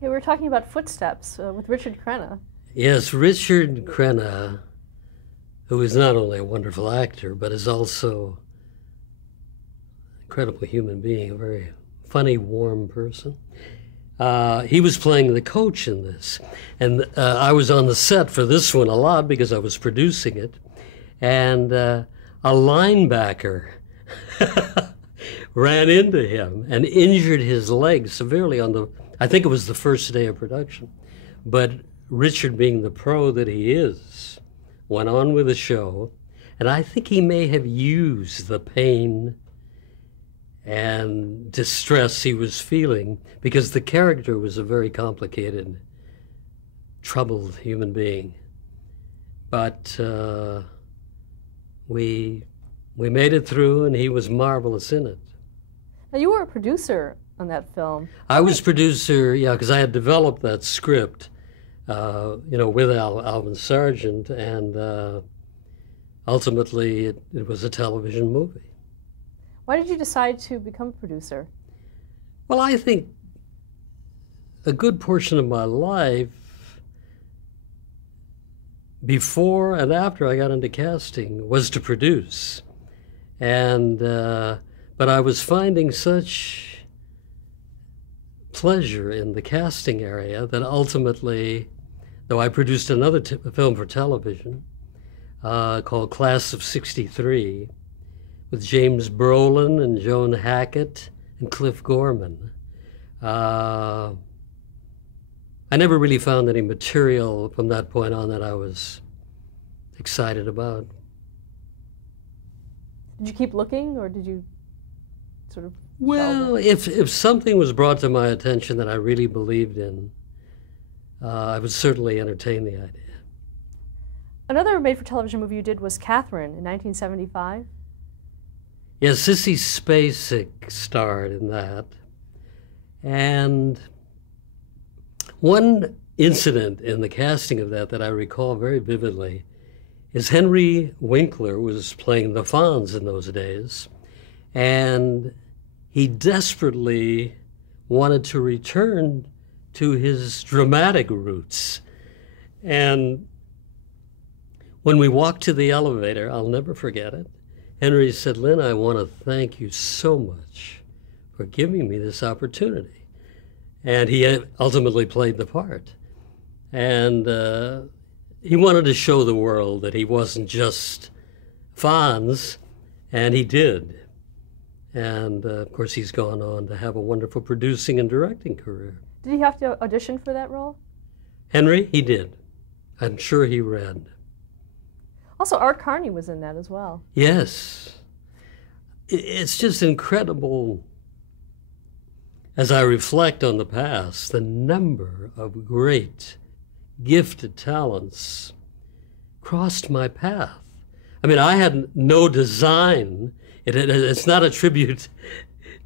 Hey, we were talking about Footsteps with Richard Crenna. Yes, Richard Crenna, who is not only a wonderful actor, but is also an incredible human being, a very funny, warm person. He was playing the coach in this. And I was on the set for this one a lot because I was producing it. And a linebacker ran into him and injured his leg severely on I think it was the first day of production. But Richard, being the pro that he is, went on with the show. And I think he may have used the pain and distress he was feeling, because the character was a very complicated, troubled human being. But we made it through, and he was marvelous in it. Now, you were a producer on that film. I was producer, yeah, because I had developed that script, with Alvin Sargent, and ultimately it was a television movie. Why did you decide to become a producer? Well, I think a good portion of my life, before and after I got into casting, was to produce. And but I was finding such pleasure in the casting area that ultimately, though I produced another film for television called Class of '63, with James Brolin and Joan Hackett and Cliff Gorman. I never really found any material from that point on that I was excited about. Did you keep looking, or did you sort of... Well, if something was brought to my attention that I really believed in, I would certainly entertain the idea. Another made-for-television movie you did was Catherine in 1975. Yeah, Sissy Spacek starred in that. And one incident in the casting of that I recall very vividly is Henry Winkler was playing the Fonz in those days, and he desperately wanted to return to his dramatic roots. And when we walked to the elevator, I'll never forget it, Henry said, "Lynn, I want to thank you so much for giving me this opportunity." And he ultimately played the part. And he wanted to show the world that he wasn't just Fonz, and he did. And of course, he's gone on to have a wonderful producing and directing career. Did he have to audition for that role? Henry, he did. I'm sure he read. Also, Art Carney was in that as well. Yes. It's just incredible, as I reflect on the past, the number of great, gifted talents crossed my path. I mean, I had no design. It's not a tribute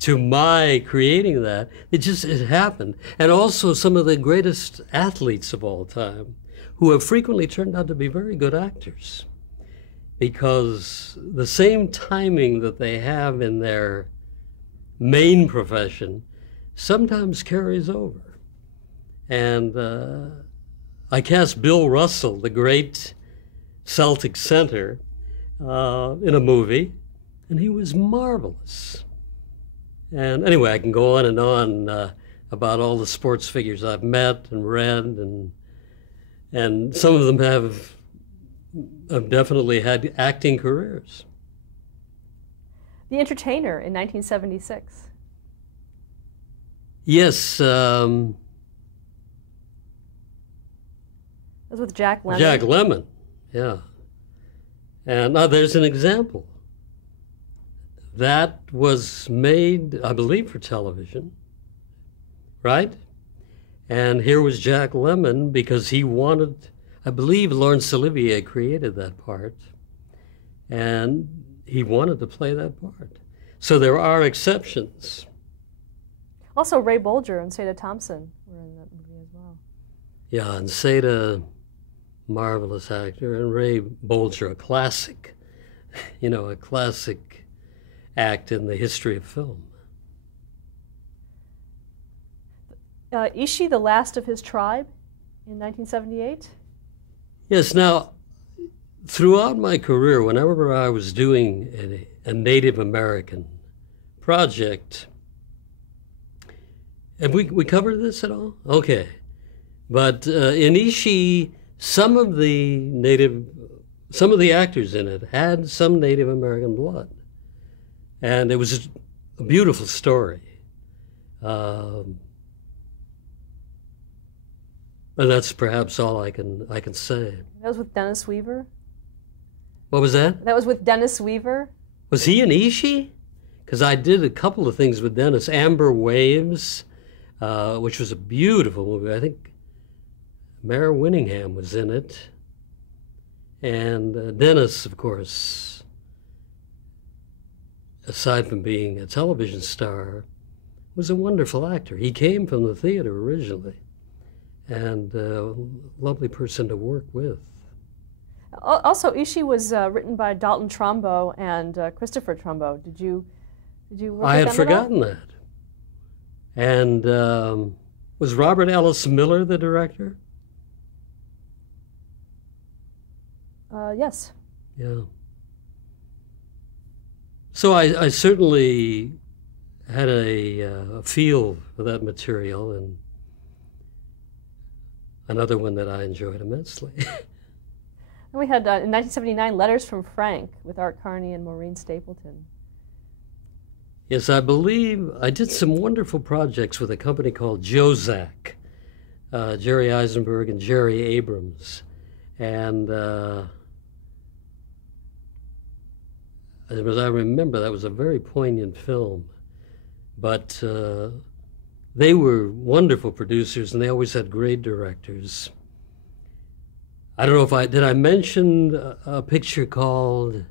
to my creating that. It happened. And also some of the greatest athletes of all time, who have frequently turned out to be very good actors, because the same timing that they have in their main profession sometimes carries over. And I cast Bill Russell, the great Celtic center, in a movie, and he was marvelous. And anyway, I can go on and about all the sports figures I've met and read, and some of them have definitely had acting careers. The Entertainer in 1976. Yes. That was with Jack Lemmon. Jack Lemmon, yeah. And now there's an example. That was made, I believe, for television, right? And here was Jack Lemmon, because he wanted, I believe Laurence Olivier created that part, and he wanted to play that part. So there are exceptions. Also, Ray Bolger and Seda Thompson were in that movie as well. Yeah, and Seda, marvelous actor, and Ray Bolger, a classic, a classic act in the history of film. Ishi, the last of his tribe, in 1978? Yes, now, throughout my career, whenever I was doing a Native American project, have we covered this at all? Okay. But in Ishi, some of the actors in it had some Native American blood. And it was a beautiful story. And that's perhaps all I can say. That was with Dennis Weaver? What was that? That was with Dennis Weaver? Was he in Ishi? Because I did a couple of things with Dennis. Amber Waves, which was a beautiful movie. I think Mare Winningham was in it. And Dennis, of course, aside from being a television star, was a wonderful actor. He came from the theater originally, and a lovely person to work with. Also, Ishi was written by Dalton Trumbo and Christopher Trumbo. Did you work I with had them forgotten that. And was Robert Ellis Miller the director? Yes. Yeah. So I certainly had a feel for that material, and another one that I enjoyed immensely. And we had, in 1979, Letters from Frank with Art Carney and Maureen Stapleton. Yes, I believe I did some wonderful projects with a company called Jozak, Jerry Eisenberg and Jerry Abrams. And as I remember, that was a very poignant film. But they were wonderful producers, and they always had great directors. I don't know if did I mention a picture called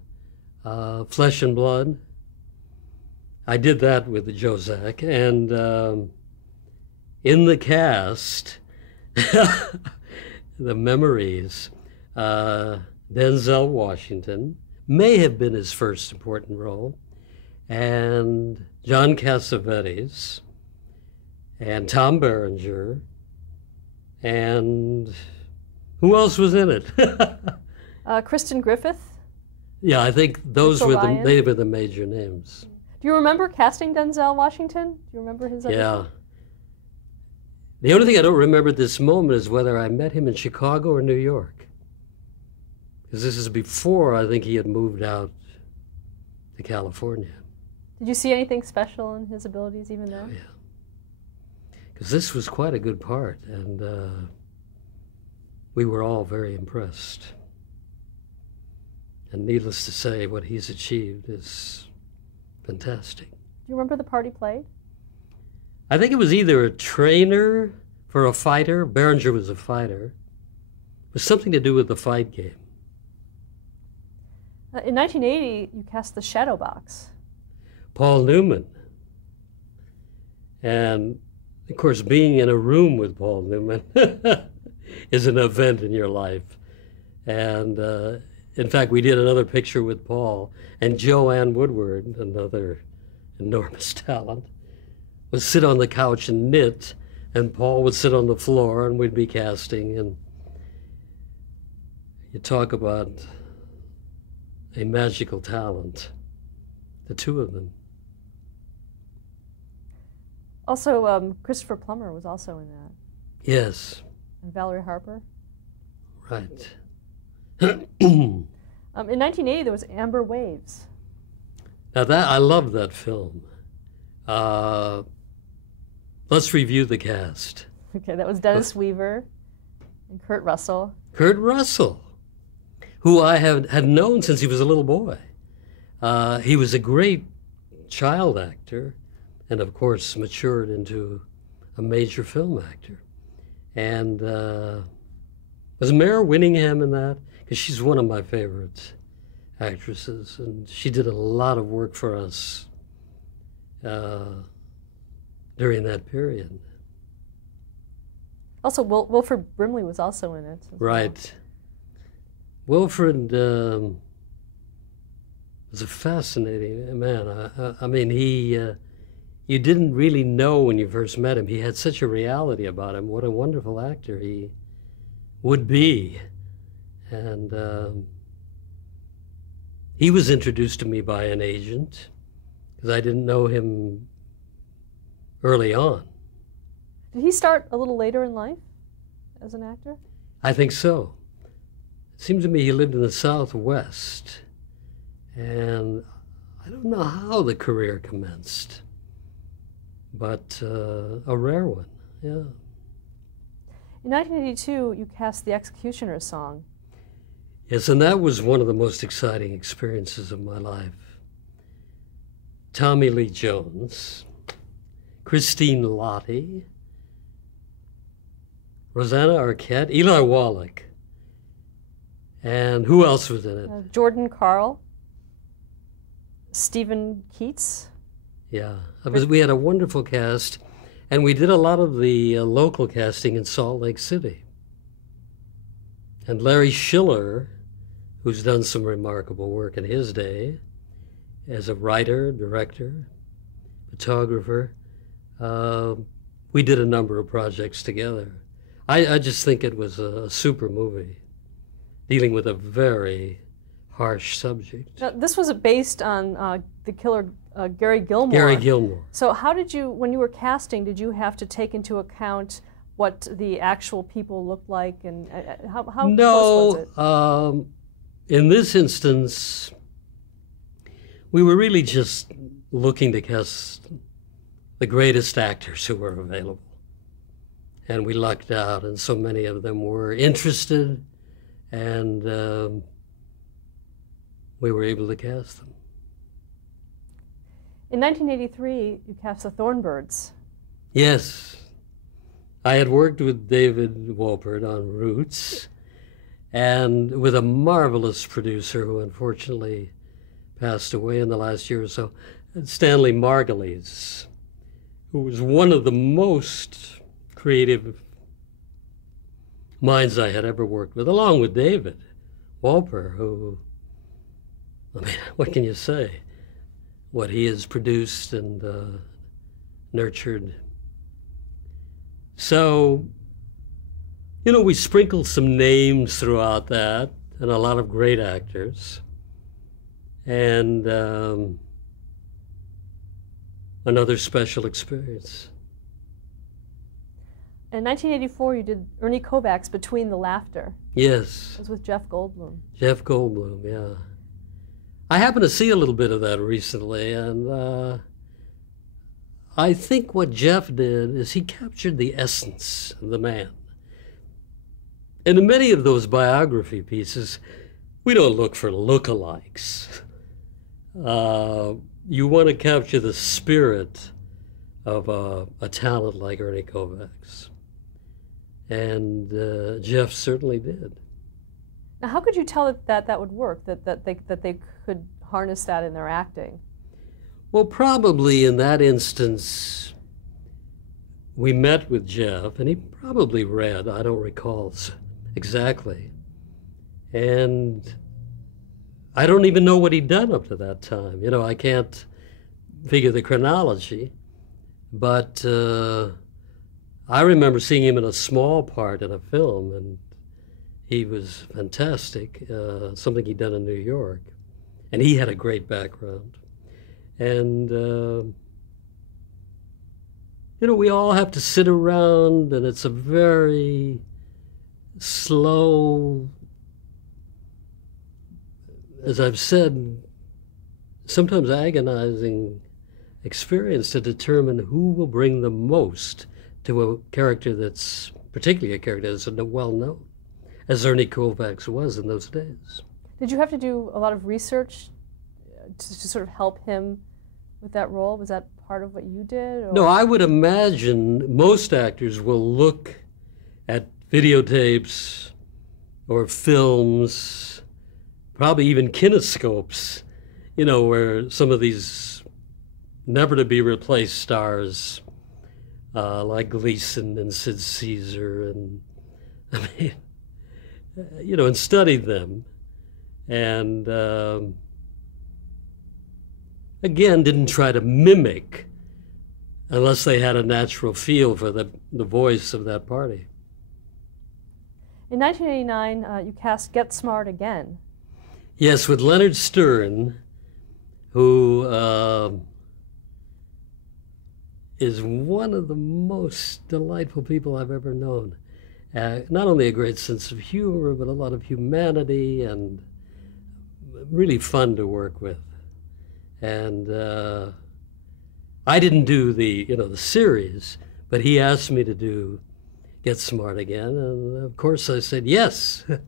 Flesh and Blood? I did that with the Jozak, and in the cast, the memories, Denzel Washington may have been his first important role, and John Cassavetes, and Tom Berenger, and who else was in it? Kristen Griffith? Yeah, I think those Rachel were Ryan? they were the major names. Do you remember casting Denzel Washington? Do you remember his audition? Yeah. The only thing I don't remember at this moment is whether I met him in Chicago or New York. Because this is before I think he had moved out to California. Did you see anything special in his abilities even though? Oh, yeah. Because this was quite a good part, and we were all very impressed. And needless to say, what he's achieved is fantastic. Do you remember the part he played? I think it was either a trainer for a fighter. Berenger was a fighter. It was something to do with the fight game. In 1980, you cast the Shadow Box. Paul Newman. And, of course, being in a room with Paul Newman is an event in your life. And, in fact, we did another picture with Paul, and Joanne Woodward, another enormous talent, would sit on the couch and knit, and Paul would sit on the floor, and we'd be casting. And you talk about a magical talent, the two of them. Also, Christopher Plummer was also in that. Yes. And Valerie Harper. Right. In 1980, there was Amber Waves. Now I love that film. Let's review the cast. Okay, that was Dennis Weaver and Kurt Russell. Kurt Russell, who I had known since he was a little boy. He was a great child actor, and of course matured into a major film actor. And was Mare Winningham in that? Because she's one of my favorite actresses, and she did a lot of work for us during that period. Also, Wilford Brimley was also in it. Right. Well. Wilford was a fascinating man. I mean, he you didn't really know when you first met him. He had such a reality about him. What a wonderful actor he would be. And he was introduced to me by an agent because I didn't know him early on. Did he start a little later in life as an actor? I think so. It seems to me he lived in the Southwest, and I don't know how the career commenced, but a rare one, yeah. In 1982, you cast the Executioner song. Yes, and that was one of the most exciting experiences of my life. Tommy Lee Jones, Christine Lottie, Rosanna Arquette, Eli Wallach, and who else was in it? Jordan Carl, Stephen Keats. Yeah, we had a wonderful cast, and we did a lot of the local casting in Salt Lake City. And Larry Schiller, who's done some remarkable work in his day as a writer, director, photographer, we did a number of projects together. I just think it was a super movie, dealing with a very harsh subject. Now, this was based on the killer Gary Gilmore. Gary Gilmore. So how did you, when you were casting, did you have to take into account what the actual people looked like, and how close was it? In this instance, we were really just looking to cast the greatest actors who were available. And we lucked out, and so many of them were interested, and we were able to cast them. In 1983, you cast the Thornbirds. Yes. I had worked with David Wolpert on Roots, and with a marvelous producer who unfortunately passed away in the last year or so, Stanley Margulies, who was one of the most creative minds I had ever worked with, along with David Wolpert, who, I mean, what can you say? What he has produced and nurtured. So, you know, we sprinkled some names throughout that, and a lot of great actors. And another special experience. In 1984, you did Ernie Kovacs' Between the Laughter. Yes. It was with Jeff Goldblum. Jeff Goldblum, yeah. I happened to see a little bit of that recently, and I think what Jeff did is he captured the essence of the man. And in many of those biography pieces, we don't look for lookalikes. You want to capture the spirit of a talent like Ernie Kovacs. And Jeff certainly did. Now, how could you tell that would work, that they could harness that in their acting? Well, probably in that instance, we met with Jeff, and he probably read, I don't recall exactly. And I don't even know what he'd done up to that time. You know, I can't figure the chronology, but I remember seeing him in a small part in a film, and he was fantastic, something he'd done in New York. And he had a great background. And, you know, we all have to sit around, and it's a very slow, as I've said, sometimes agonizing experience to determine who will bring the most to a character that's, particularly a character that's well-known, as Ernie Kovacs was in those days. Did you have to do a lot of research to sort of help him with that role? Was that part of what you did? Or? No, I would imagine most actors will look at videotapes or films, probably even kinescopes, you know, where some of these never-to-be-replaced stars like Gleason and Sid Caesar, and I mean, you know, and studied them. And again, didn't try to mimic unless they had a natural feel for the voice of that party. In 1989, you cast Get Smart Again. Yes, with Leonard Stern, who is one of the most delightful people I've ever known. Not only a great sense of humor, but a lot of humanity and really fun to work with. And I didn't do the series, but he asked me to do Get Smart Again, and of course I said yes. In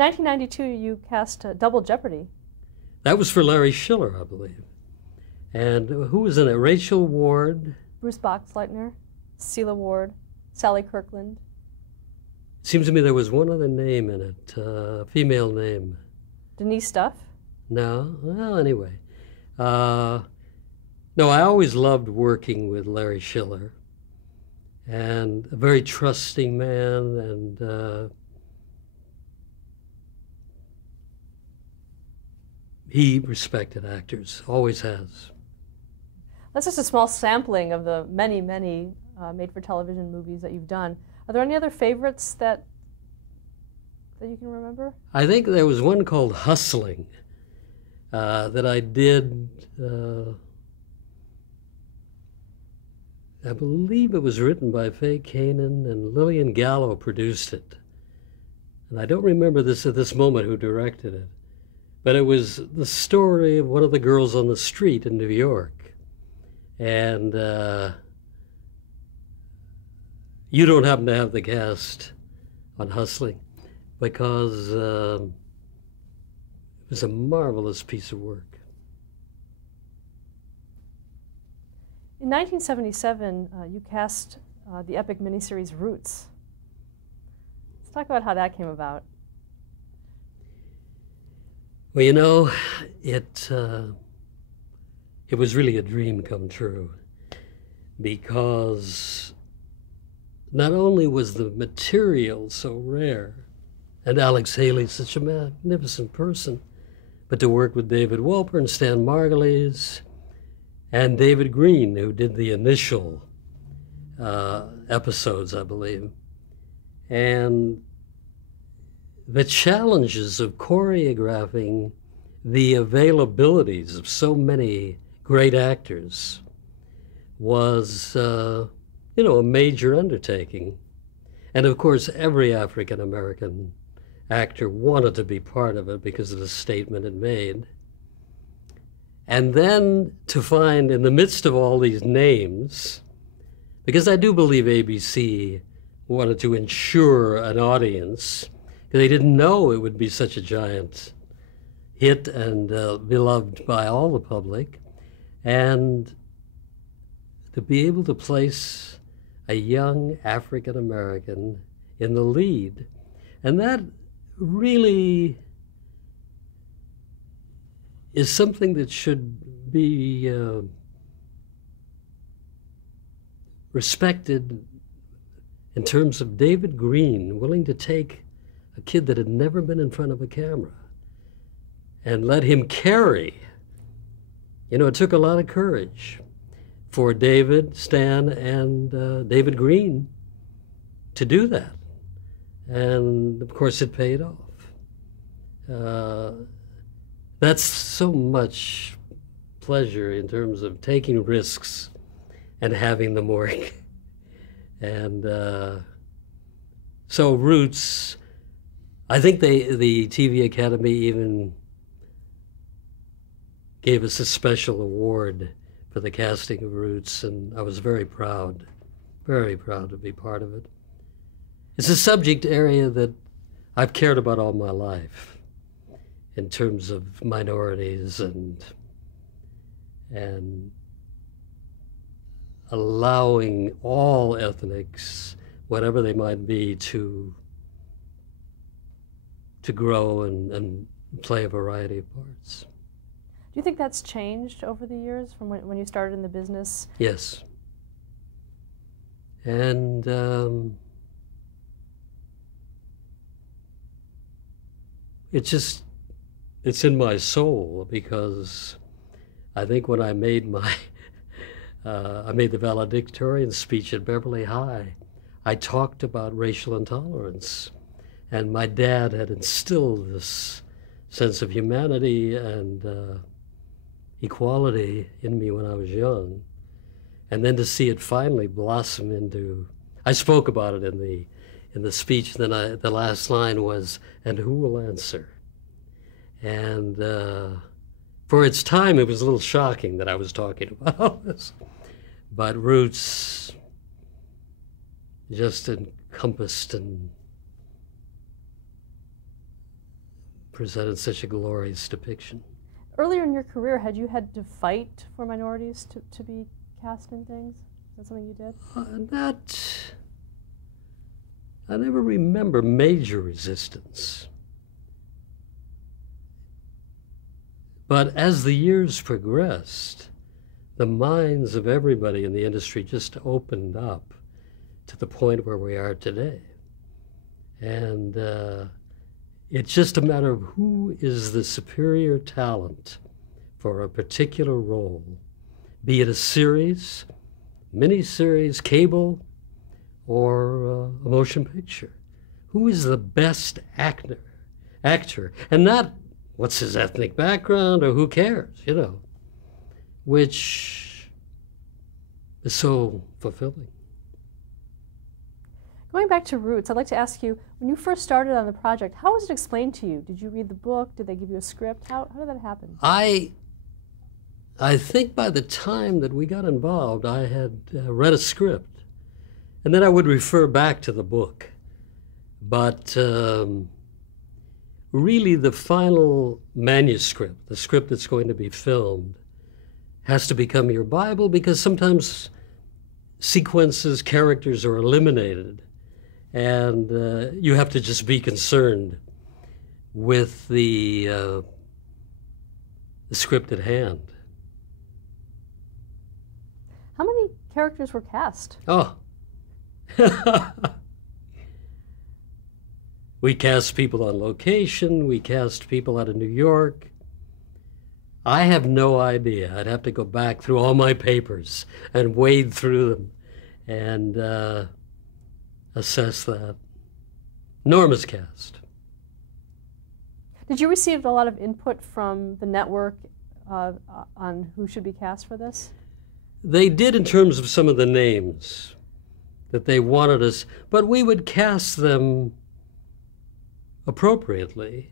1992, you cast Double Jeopardy. That was for Larry Schiller, I believe. And who was in it? Rachel Ward? Bruce Boxleitner, Celia Ward, Sally Kirkland. Seems to me there was one other name in it, a female name. Denise Duff? No? Well, anyway. No, I always loved working with Larry Schiller. And a very trusting man, and he respected actors, always has. That's just a small sampling of the many, many made-for-television movies that you've done. Are there any other favorites that you can remember? I think there was one called Hustling that I did. I believe it was written by Faye Kanan, and Lillian Gallo produced it. And I don't remember this at this moment who directed it. But it was the story of one of the girls on the street in New York. And you don't happen to have the cast on Hustling, because it was a marvelous piece of work. In 1977, you cast the epic miniseries Roots. Let's talk about how that came about. Well, you know, it was really a dream come true, because not only was the material so rare, and Alex Haley's such a magnificent person, but to work with David Wolper and Stan Margulies and David Green, who did the initial episodes, I believe, and the challenges of choreographing the availabilities of so many great actors was, a major undertaking. And of course, every African-American actor wanted to be part of it because of the statement it made. And then to find, in the midst of all these names, because I do believe ABC wanted to ensure an audience, because they didn't know it would be such a giant hit and beloved by all the public, and to be able to place a young African-American in the lead. And that really is something that should be respected in terms of David Green willing to take a kid that had never been in front of a camera and let him carry. It took a lot of courage for David, Stan, and David Green to do that. And of course it paid off. That's so much pleasure in terms of taking risks and having them work. And so Roots, I think the TV Academy even gave us a special award for the casting of Roots, and I was very proud to be part of it. It's a subject area that I've cared about all my life, in terms of minorities and allowing all ethnics, whatever they might be, to grow and play a variety of parts. Do you think that's changed over the years from when you started in the business? Yes. And it's in my soul, because I think when I made I made the valedictorian speech at Beverly High. I talked about racial intolerance, and my dad had instilled this sense of humanity and equality in me when I was young. And then to see it finally blossom into, I spoke about it in the speech, then the last line was, "And who will answer?" And for its time, it was a little shocking that I was talking about all this. But Roots just encompassed and presented such a glorious depiction. Earlier in your career, had you had to fight for minorities to be cast in things? Is that something you did? I never remember major resistance. But as the years progressed, the minds of everybody in the industry just opened up to the point where we are today. And it's just a matter of who is the superior talent for a particular role, be it a series, miniseries, cable, or a motion picture. Who is the best actor? And not what's his ethnic background or who cares, you know, which is so fulfilling. Going back to Roots, I'd like to ask you, when you first started on the project, how was it explained to you? Did you read the book? Did they give you a script? How did that happen? I think by the time that we got involved, I had read a script, and then I would refer back to the book. But really the final manuscript, the script that's going to be filmed, has to become your Bible, because sometimes sequences, characters are eliminated, and you have to just be concerned with the script at hand. How many characters were cast? Oh. We cast people on location. We cast people out of New York. I have no idea. I'd have to go back through all my papers and wade through them and assess that. Enormous cast. Did you receive a lot of input from the network on who should be cast for this? They did, in terms of some of the names that they wanted us, but we would cast them appropriately,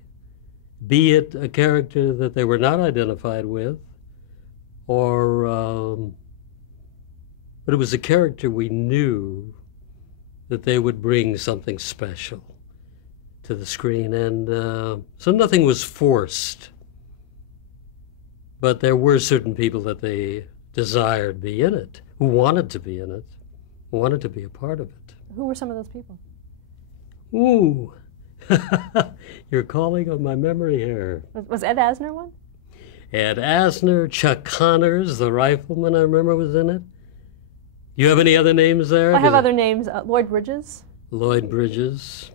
be it a character that they were not identified with, or but it was a character we knew that they would bring something special to the screen, and so nothing was forced, but there were certain people that they desired be in it, who wanted to be in it, who wanted to be a part of it. Who were some of those people? Ooh. You're calling on my memory here. Was Ed Asner one? Ed Asner, Chuck Connors, the rifleman, I remember, was in it. You have any other names there? I have other names. Lloyd Bridges. Lloyd Bridges.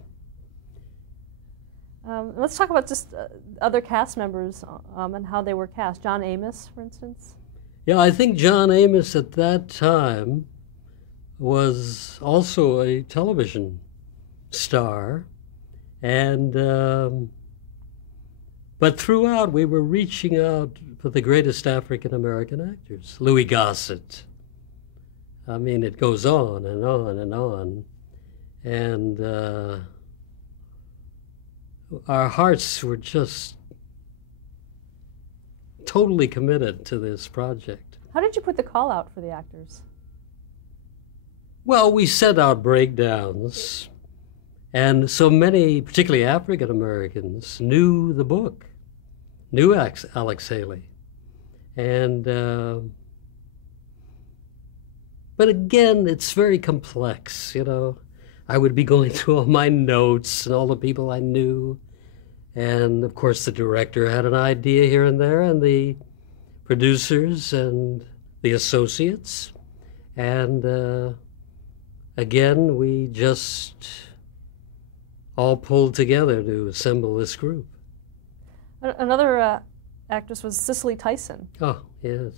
Let's talk about just other cast members and how they were cast. John Amos, for instance. Yeah, I think John Amos at that time was also a television star. And, but throughout, we were reaching out for the greatest African-American actors. Louis Gossett. I mean, it goes on and on and on. And our hearts were just totally committed to this project. How did you put the call out for the actors? Well, we sent out breakdowns. And so many, particularly African Americans, knew the book, knew Alex Haley. And, but again, it's very complex, you know. I would be going through all my notes and all the people I knew. And of course, the director had an idea here and there, and the producers and the associates. And again, we just all pulled together to assemble this group. Another actress was Cicely Tyson. Oh, yes.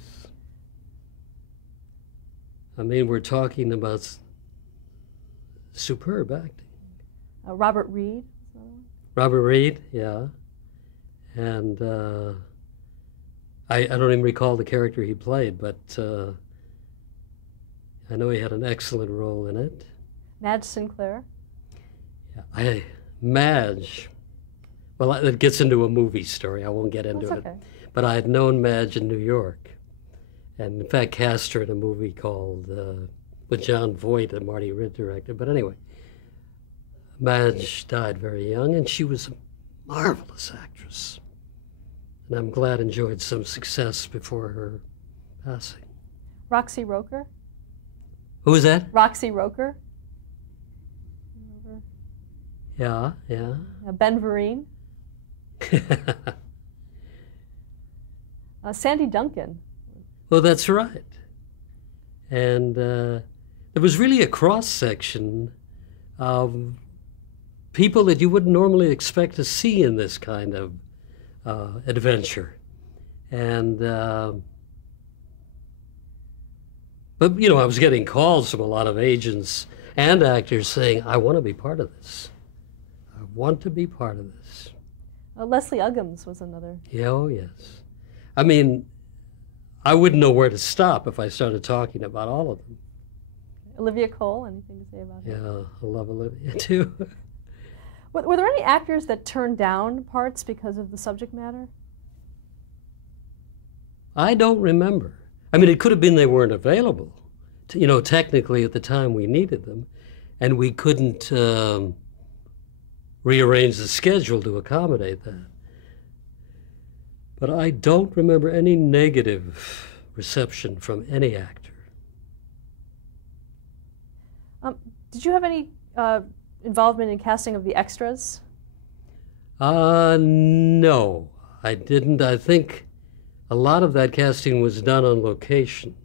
I mean, we're talking about superb acting. Robert Reed? Robert Reed, yeah. And I don't even recall the character he played, but I know he had an excellent role in it. Madge Sinclair? Yeah, Madge, well, it gets into a movie story. I won't get into it. But I had known Madge in New York, and in fact cast her in a movie called, with John Voight and Marty Ritt directed. But anyway, Madge died very young, and she was a marvelous actress. And I'm glad enjoyed some success before her passing. Roxy Roker? Who was that? Roxy Roker? Yeah, yeah. Ben Vereen? Sandy Duncan? Well, that's right. And there was really a cross-section of people that you wouldn't normally expect to see in this kind of adventure. And, but, you know, I was getting calls from a lot of agents and actors saying, I want to be part of this. I want to be part of this. Leslie Uggams was another. Yeah, oh, yes. I mean, I wouldn't know where to stop if I started talking about all of them. Olivia Cole, anything to say about her? Yeah, I love Olivia, too. Were there any actors that turned down parts because of the subject matter? I don't remember. I mean, it could have been they weren't available. You know, technically at the time we needed them, and we couldn't rearrange the schedule to accommodate that. But I don't remember any negative reception from any actor. Did you have any involvement in casting of the extras? No, I didn't. I think a lot of that casting was done on location.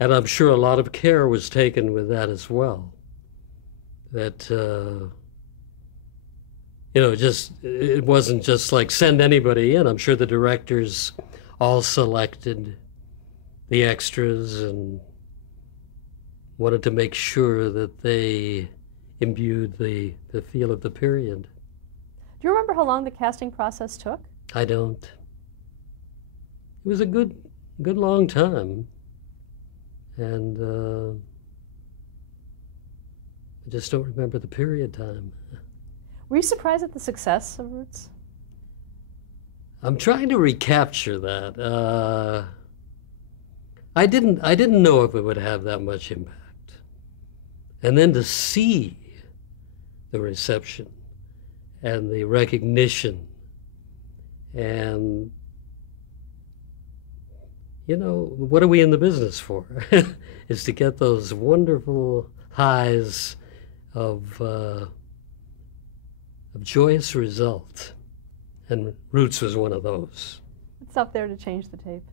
And I'm sure a lot of care was taken with that as well. That, you know, it wasn't just like send anybody in. I'm sure the directors all selected the extras and wanted to make sure that they imbued the feel of the period. Do you remember how long the casting process took? I don't. It was a good long time. And I just don't remember the period time. Were you surprised at the success of Roots? I'm trying to recapture that. I didn't know if it would have that much impact. And then to see the reception and the recognition and, you know, what are we in the business for? Is to get those wonderful highs of joyous result. And Roots was one of those. It's up there to change the tape.